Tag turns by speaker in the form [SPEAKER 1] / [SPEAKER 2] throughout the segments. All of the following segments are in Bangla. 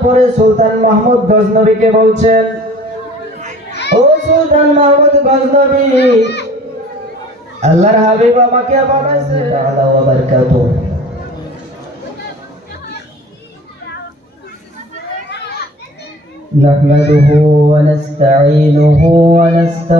[SPEAKER 1] পরে সুলতান মাহমুদ গজনবীকে বলছেন ও সুলতান মাহমুদ গজনবী আল্লাহর হাবিব আমাকে পাঠাইছে তাআলা ওয়া বারাকাতুহু نحمده ونستعينه ونستغفره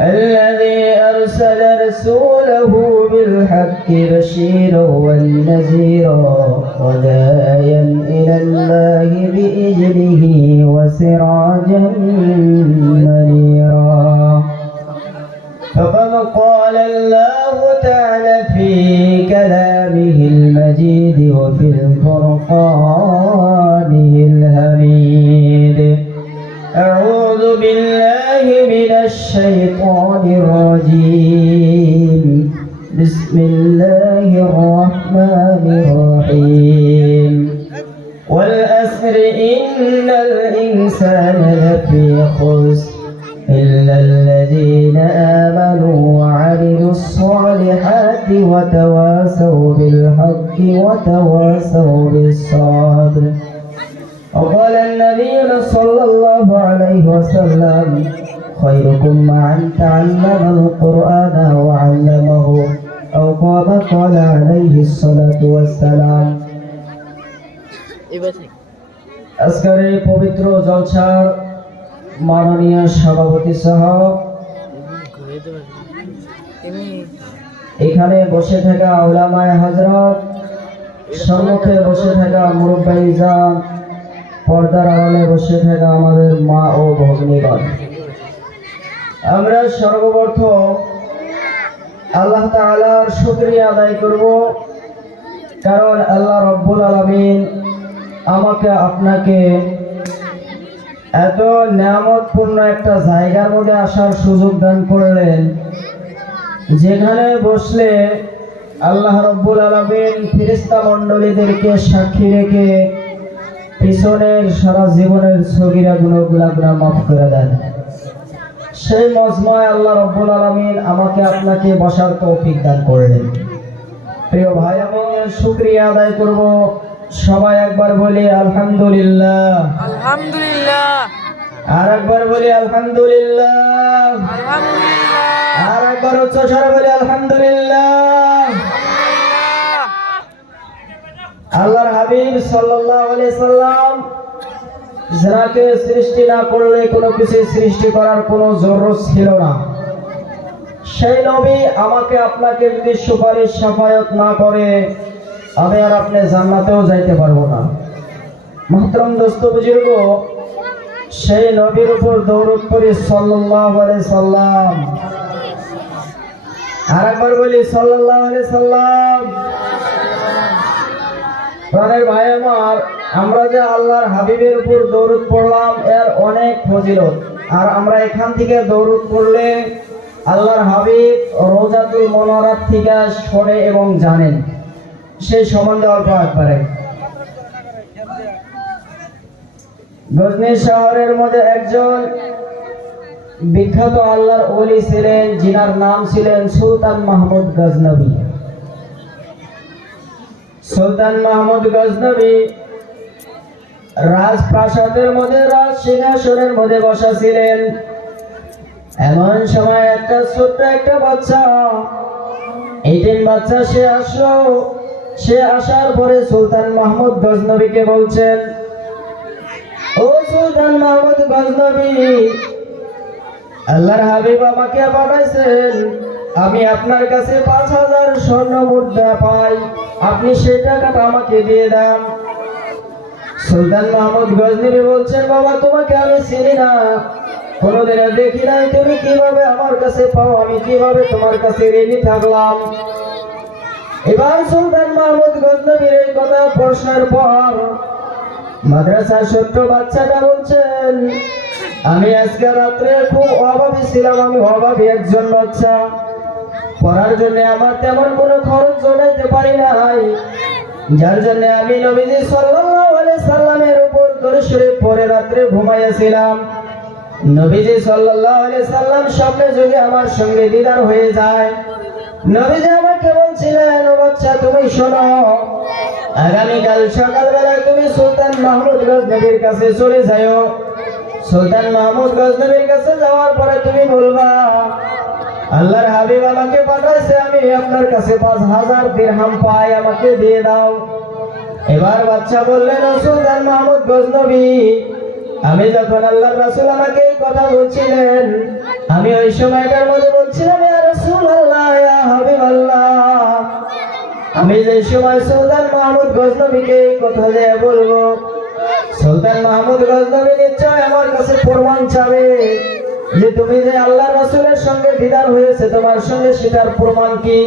[SPEAKER 1] الذي أرسل رسوله بالحق بشيرا ونذيرا وداعيا إلى الله بإذنه وسراجا منيرا. فقد قال الله تعالى في كلامه المجيد وفي الفرقانه الشيطان الرجيم. بسم الله الرحمن الرحيم. والأسر إن الإنسان لفي خسر إلا الذين آمنوا وعملوا الصالحات وتواصوا بالحق وتواصوا بالصبر. وقال النبي صلى الله عليه وسلم خيركم من تعلم القرآن وعلمه أو قال قال عليه الصلاة والسلام আজকের এই পবিত্র জলসার মাননীয় সভাপতি সহ এখানে বসে থাকা ওলামায় হজরত সম্মুখে বসে থাকা মুরব্বাই যান পর্দার আড়ালে বসে থাকা আমাদের মা ও ভগ্নীগণ আমরা সর্বপ্রথম আল্লাহ তাআলার শুকরিয়া আদায় করব, কারণ আল্লাহ রব্বুল আলামিন আমাকে, আপনাকে এত নিয়ামতপূর্ণ একটা জায়গার মধ্যে আসার সুযোগ দান করলেন, যেখানে বসলে আল্লাহ রব্বুল আলমিন ফিরিস্তা মণ্ডলীদেরকে সাক্ষী রেখে পিছনের সারা জীবনের ছগিরা গুলা গুলা মাফ করে দেন। সেই মজময় আল্লাহ রব্বুল আলমিন আমাকে আপনাকে বসার তৌফিক দান করলেন প্রিয় ভাই এবং শুক্রিয়া আদায় করব। সবাই একবার বলি আলহামদুলিল্লাহ।
[SPEAKER 2] আলহামদুলিল্লাহ।
[SPEAKER 1] আর একবার বলি আলহামদুলিল্লাহ। আর একবার উচ্চ স্বরে বলি আলহামদুলিল্লাহ। আল্লাহর হাবিব সাল্লাল্লাহু আলাইহি সাল্লাম যাকে সৃষ্টি না করলে কোনো কিছু সৃষ্টি করার কোনো জরুরত ছিল না। সেই নবী আমাকে আপনাকে যদি সুপারিশ সাফায়ত না করে, আমি আর আপনি জান্নাতেও যাইতে পারব না। মাহতরম দোস্ত বুজুর্গ, সেই নবীর উপর দৌড় করি আলাইহি সাল্লাম। আর একবার বলি আলাইহি সাল্লাম। প্রাণের ভাই আমার আমরা যে আল্লাহর হাবিবের উপর দৌড় পড়লাম, এর অনেক ফজিলত। আর আমরা এখান থেকে দৌড় পড়লে আল্লাহর হাবিব রোজাতুল মনোরাত থেকে সরে এবং জানেন। সেই সম্বন্ধে অল্প একবারে। গজনি শহরের মধ্যে একজন বিখ্যাত আল্লাহর ওলি ছিলেন যিনার নাম ছিলেন সুলতান মাহমুদ গজনবী। সুলতান মাহমুদ গজনবী রাজপ্রাসাদের মধ্যে রাজ সিংহাসনের মধ্যে বসা ছিলেন এমন সময় একটা ছোট্ট একটা বাচ্চা এইদিন বাচ্চা সে আসলো। সে আসার পরে সুলতান মাহমুদ গজনবীকে বলছেন, ও সুলতান মাহমুদ গজনবী, আল্লাহর হাবিব আমাকে পাঠাইছেন। আমি আপনার কাছে পাঁচ হাজার স্বর্ণ মুদ্রা পাই। আপনি সেই টাকাটা আমাকে দিয়ে দেন। সুলতান মাহমুদ গজনবী বলছেন, বাবা, তোমাকে আমি চিনি না। কোনোদিনও দেখি নাই। তুমি কীভাবে আমার কাছে পাও? আমি কীভাবে তোমার কাছে ঋণী থাকলাম? এবার সুলতান মাহমুদ গজনবীর এই কথা প্রশ্নের পর মাদ্রাসার ছোট্ট বাচ্চাটা বলছেন, আমি আজকে রাত্রে খুব অভাবী ছিলাম। আমি অভাবী একজন বাচ্চা। পড়ার জন্য আমার তেমন কোনো খরচ জোগাইতে পারি নাই। যার জন্য আমি নবীজি সাল্লাল্লাহু আলাইহি সাল্লামের উপর দরুদ শরীফ পড়ে রাত্রে ঘুমাইয়াছিলাম। নবীজি সাল্লাল্লাহু আলাইহি সাল্লাম স্বপ্নে যোগে আমার সঙ্গে দিদার হয়ে যায়। নবীজি আমাকে বলছিলেন বাচ্চা, তুমি শোনো, আগামীকাল সকালবেলা তুমি সুলতান মাহমুদ গজনবীর কাছে চলে যাও সুলতান মাহমুদ গজনবীর কাছে যাওয়ার পরে তুমি বলবা, আল্লাহর হাবিব আমাকে পাঠাইছে, আমি আপনার কাছে পাঁচ হাজার দিরহাম পাই, আমাকে দিয়ে দাও। এবার বাচ্চা বললেন সুলতান মাহমুদ গজনবী, আমি যখন আল্লাহ রাসূল আমাকে এই কথা বলছিলেন, আমি ওই সময়টার মধ্যে বলছিলাম আমি যে সময় সুলতান মাহমুদ গজনবীকে এই কথা যে বলব, সুলতান মাহমুদ গজনবী নিশ্চয় আমার কাছে প্রমাণ চাবে যে তুমি যে আল্লাহ রাসূলের সঙ্গে দিদার হয়েছে, তোমার সঙ্গে সেটার প্রমাণ কি?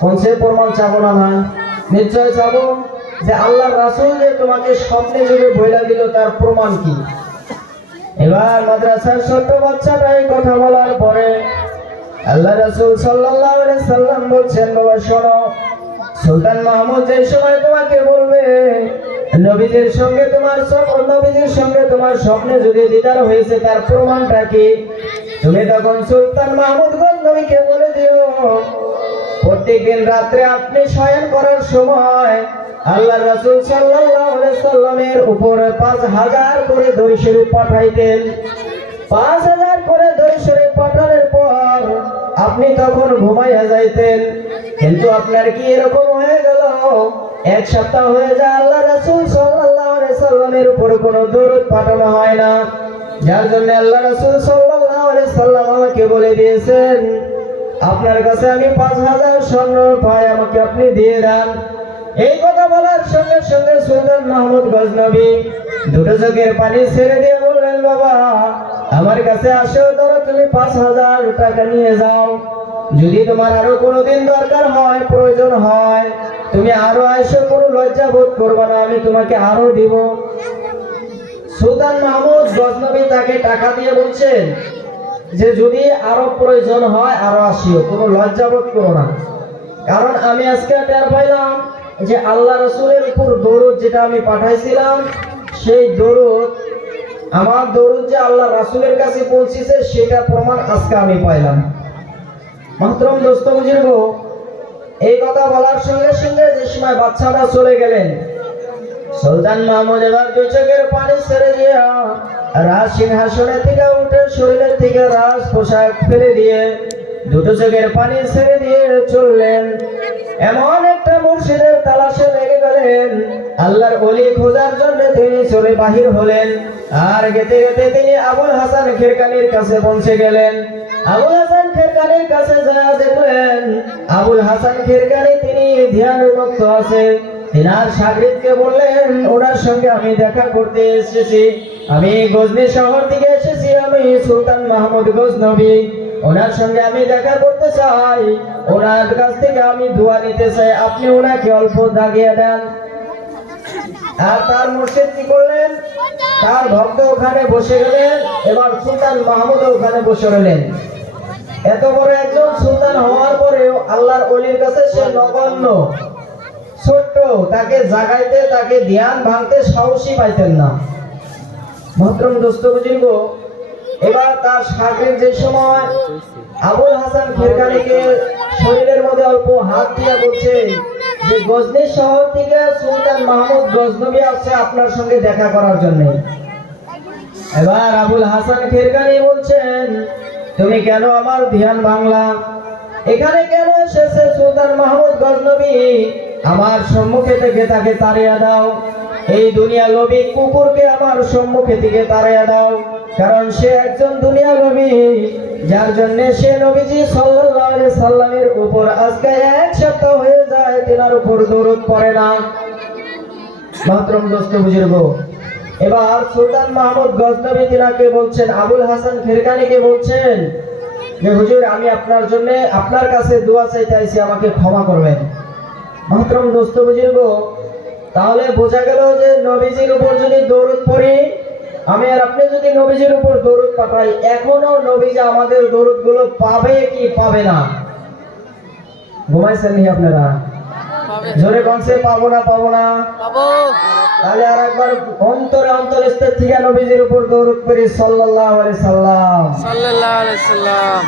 [SPEAKER 1] কোন সে প্রমাণ চাবো না নিশ্চয় চাবো? যে আল্লাহ রাসূল যে তোমাকে স্বপ্নে যুগে বইলা দিল, তার প্রমাণ কি? এবার মাদ্রাসার বাচ্চাটা এই কথা বলার পরে আল্লাহ রাসূল সাল্লাম বলছেন, বাবা, শোনো, সুলতান মাহমুদ যে সময় তোমাকে বলবে নবীদের সঙ্গে তোমার নবীদের সঙ্গে তোমার স্বপ্নে যদি দিদার হয়েছে, তার প্রমাণটা কি? তুমি তখন সুলতান মাহমুদ নবীকে প্রত্যেকদিন রাত্রে আপনি শয়ন করার সময় আল্লাহ রাসূল সাল্লাল্লাহু উপরে পাঁচ হাজার করে দই শরীফ পাঠাইতেন। পাঁচ হাজার করে দই শরীফ পাঠানোর পর আপনি তখন ঘুমাইয়া যাইতেন। কিন্তু আপনার কি এরকম হয়ে গেল? এক সপ্তাহ হয়ে যায় আল্লাহ রাসূল সাল্লাল্লাহু আলাইহি সাল্লামের উপর কোনো দরুদ পাঠানো হয় না। যার জন্য আল্লাহ রাসূল সাল্লাম আমাকে বলে দিয়েছেন আপনার কাছে আমি পাঁচ হাজার স্বর্ণ পাই আমাকে আপনি দিয়ে দেন। এই কথা বলার সঙ্গে সঙ্গে সুলতান মাহমুদ গজনবী দুটো চোখের পানি ছেড়ে দিয়ে বললেন, বাবা, আমার কাছে আসো, ধরো তুমি পাঁচ হাজার টাকা নিয়ে যাও। যদি তোমার আরও কোনোদিন দরকার হয়, প্রয়োজন হয়, তুমি আরও আইসো, কোনো লজ্জা বোধ করবে না, আমি তোমাকে আরও দিব। সুলতান মাহমুদ গজনবী তাকে টাকা দিয়ে বলছেন যে যদি আরও প্রয়োজন হয়, আরও আসিও, কোনো লজ্জা বোধ করো না। কারণ আমি আজকে টের পাইলাম যে আল্লাহ রসুলের উপর দরুদ যেটা আমি পাঠাইছিলাম, সেই দরুদ, আমার দরুদ যে আল্লাহ রাসূলের কাছে পৌঁছেছে, সেটা প্রমাণ আজকে আমি পাইলাম। মাত্রম দোস্ত বুঝিব এই কথা বলার সঙ্গে সঙ্গে যে সময় বাচ্চারা চলে গেলেন, সুলতান মাহমুদ এবার দু চোখের পানি ছেড়ে দিয়ে রাজ সিংহাসনের থেকে উঠে শরীরের থেকে রাজ পোশাক ফেলে দিয়ে দুটো চোখের পানি ছেড়ে দিয়ে চললেন। এমন একটা মুর্শিদের তালাশে লেগে গেলেন। আল্লাহর অলি খোঁজার জন্য তিনি চলে বাহির হলেন। আর গেতে গেতে তিনি আবুল হাসান খেরকানির কাছে পৌঁছে গেলেন। আবুল হাসান খেরকানির কাছে যা দেখলেন, আবুল হাসান খেরকানি তিনি ধ্যান মুক্ত আছে। তিনার সাগরিদকে বললেন, ওনার সঙ্গে আমি দেখা করতে এসেছি। আমি গজনি শহর থেকে এসেছি, আমি সুলতান মাহমুদ গজনবী। ওনার সঙ্গে আমি দেখা করতে চাই। ওনার কাছ থেকে আমি দোয়া নিতে চাই। আপনি ওনাকে অল্প দাগিয়ে দেন। আর তার মুর্শিদ কি করলেন? তার ভক্ত ওখানে বসে গেলেন, এবার সুলতান মাহমুদ ওখানে বসে রইলেন। এত বড় একজন সুলতান হওয়ার পরেও আল্লাহর অলির কাছে সে নগণ্য। ছোট্ট, তাকে জাগাইতে, তাকে ধ্যান ভাঙতে সাহসী পাইতেন না। ভদ্রম দোস্ত বুঝিব এবার তার সাগরের যে সময়, আবুল হাসান ফেরকানিকে শরীরের মধ্যে অল্প হাত দিয়া বলছে যে গজনি শহর থেকে সুলতান মাহমুদ গজনবী আসছে আপনার সঙ্গে দেখা করার জন্য। এবার আবুল হাসান ফেরকানি বলছেন, তুমি কেন আমার ধ্যান বাংলা এখানে কেন এসেছে সুলতান মাহমুদ গজনবী? আমার সম্মুখে থেকে তাকে তাড়িয়ে দাও। এই দুনিয়া লোভী কুকুরকে আমার সম্মুখে থেকে তাড়িয়ে দাও। কারণ সে একজন দুনিয়া নবী যার জন্য সে নবীজি সাল্লাল্লাহু সাল্লামের উপর আজকে এক সপ্তাহ হয়ে যায়, তেনার উপর দরুদ পড়ে না। মাতরম দোস্ত বুজুর্গ, এবার সুলতান মাহমুদ গজনবী তিনাকে বলছেন, আবুল হাসান খেরকানিকে বলছেন যে, হুজুর, আমি আপনার জন্য আপনার কাছে দোয়া চাইতে আমাকে ক্ষমা করবেন। মাতরম দোস্ত বুজুর্গ তাহলে বোঝা গেল যে নবীজির উপর যদি দৌড় পড়ি আমি আর আপনি যদি নবীজির উপর দৌড় পাঠাই এখনও নবীজি আমাদের দৌড়গুলো পাবে কি পাবে না? ঘুমাইছেন নি আপনারা? জোরে কনসে পাবো না পাবো না। তাহলে আর একবার অন্তরে অন্তরস্থ থেকে নবীজির উপর দৌড় করি সাল্লাল্লাহু আলাইহি সাল্লাম।
[SPEAKER 2] সাল্লাল্লাহু আলাইহি সাল্লাম।